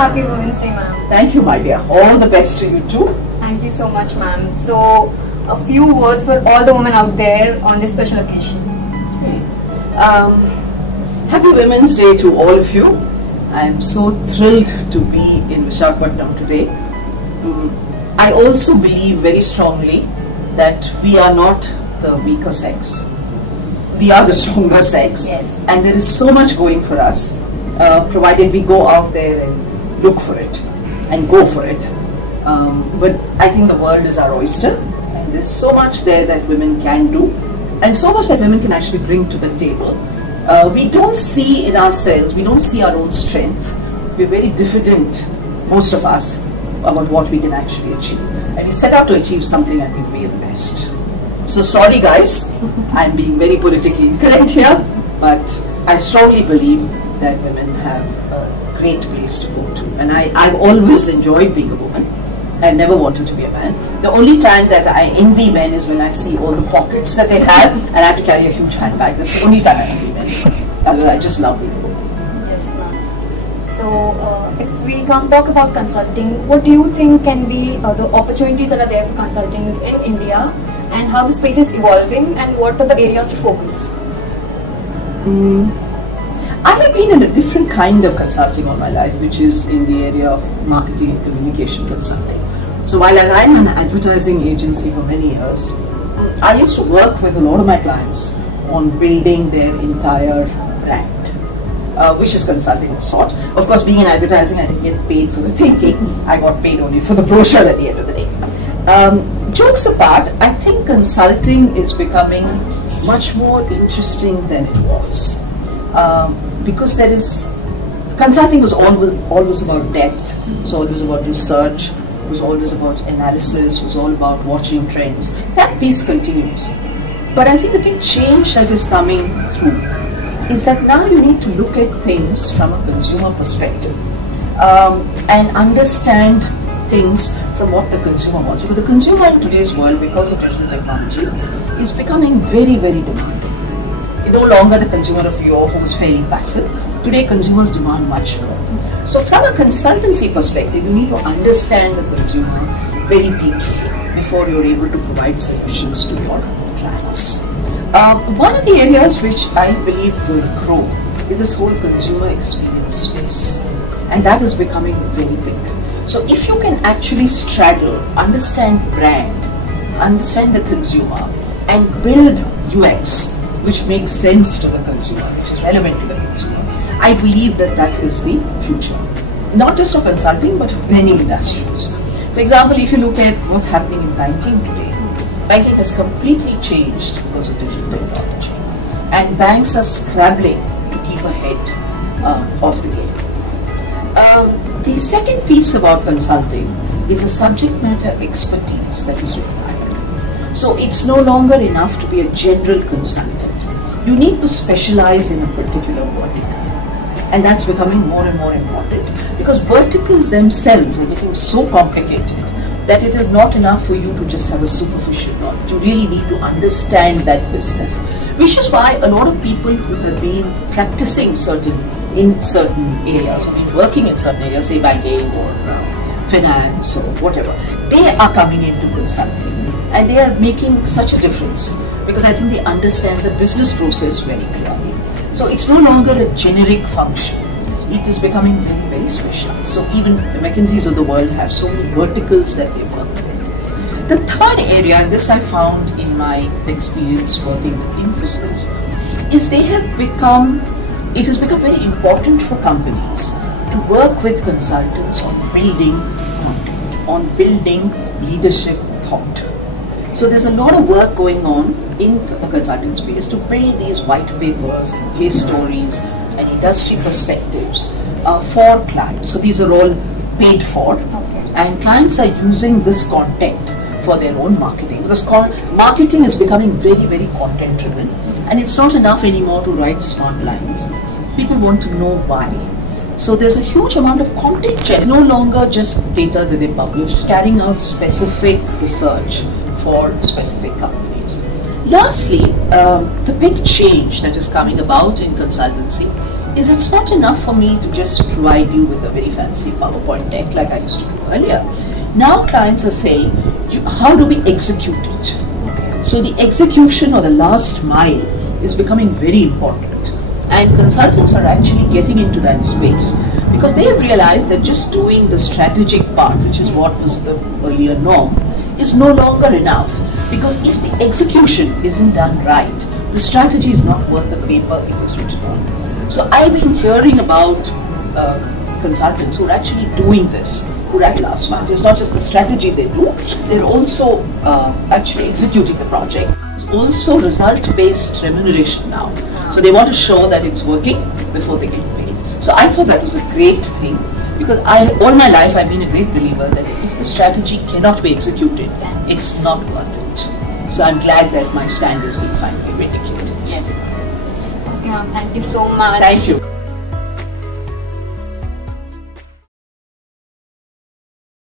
Happy Women's Day, ma'am. Thank you, my dear. All the best to you too. Thank you so much, ma'am. So, a few words for all the women out there on this special occasion. Happy Women's Day to all of you. I am so thrilled to be in Visakhapatnam today. I also believe very strongly that we are not the weaker sex. We are the stronger sex. Yes. And there is so much going for us, provided we go out there and look for it and go for it. But I think the world is our oyster, and there's so much there that women can do, and so much that women can actually bring to the table. We don't see in ourselves, we don't see our own strength. We're very diffident, most of us, about what we can actually achieve. And we set out to achieve something, I think we are the best. So sorry guys, I'm being very politically incorrect here, but I strongly believe that women have a great place to go to. And I've always enjoyed being a woman. I never wanted to be a man. The only time that I envy men is when I see all the pockets that they have and I have to carry a huge handbag. That's the only time I envy men. Otherwise, I just love being a woman. Yes, ma'am. So, if we come talk about consulting, what do you think can be the opportunities that are there for consulting in India, and how the space is evolving, and what are the areas to focus? I have been in a different kind of consulting all my life, which is in the area of marketing and communication consulting. So while I ran an advertising agency for many years, I used to work with a lot of my clients on building their entire brand, which is consulting of sort. Of course, being in advertising, I didn't get paid for the thinking. I got paid only for the brochure at the end of the day. Jokes apart, I think consulting is becoming much more interesting than it was. Because there is, consulting was always about depth, it was always about research, it was always about analysis, it was all about watching trends. That piece continues. But I think the big change that is coming through is that now you need to look at things from a consumer perspective and understand things from what the consumer wants. Because the consumer in today's world, because of digital technology, is becoming very, very demanding. No longer the consumer of yore who is fairly passive. Today consumers demand much more. So from a consultancy perspective, you need to understand the consumer very deeply before you're able to provide solutions to your clients. One of the areas which I believe will grow is this whole consumer experience space. And that is becoming very big. So if you can actually straddle, understand brand, understand the consumer, and build UX, which makes sense to the consumer, which is relevant to the consumer, I believe that that is the future. Not just of consulting, but of many industries. For example, if you look at what's happening in banking today, banking has completely changed because of digital technology. And banks are scrambling to keep ahead of the game. The second piece about consulting is the subject matter expertise that is required. So it's no longer enough to be a general consultant. You need to specialize in a particular vertical, and that's becoming more and more important because verticals themselves are getting so complicated that it is not enough for you to just have a superficial knowledge. You really need to understand that business, which is why a lot of people who have been practicing in certain areas, or been working in certain areas, say banking or finance or whatever, they are coming into consulting, and they are making such a difference. Because I think they understand the business process very clearly. So it's no longer a generic function. It is becoming very, very special. So even the McKinseys of the world have so many verticals that they work with. The third area, and this I found in my experience working with Infosys, is it has become very important for companies to work with consultants on building content, on building leadership thought. So there's a lot of work going on in the consulting space to build these white papers and case stories and industry perspectives for clients. So these are all paid for, and clients are using this content for their own marketing, because marketing is becoming very, very content driven, and it's not enough anymore to write smart lines. People want to know why. So there's a huge amount of content. It's no longer just data that they publish, carrying out specific research for specific companies. Lastly, the big change that is coming about in consultancy is it's not enough for me to just provide you with a very fancy PowerPoint deck like I used to do earlier. Now clients are saying, how do we execute it? So the execution or the last mile is becoming very important. And consultants are actually getting into that space because they have realized that just doing the strategic part, which is what was the earlier norm, is no longer enough. Because if the execution isn't done right, the strategy is not worth the paper it is written on. So I've been hearing about consultants who are actually doing this, who are at last mile. It's not just the strategy they do, they're also actually executing the project. Also result-based remuneration now. So they want to show that it's working before they get paid. So I thought that was a great thing because all my life I've been a great believer that if the strategy cannot be executed, it's not worth it. So I'm glad that my stand is being finally vindicated. Yes. Okay, ma'am. Thank you so much. Thank you.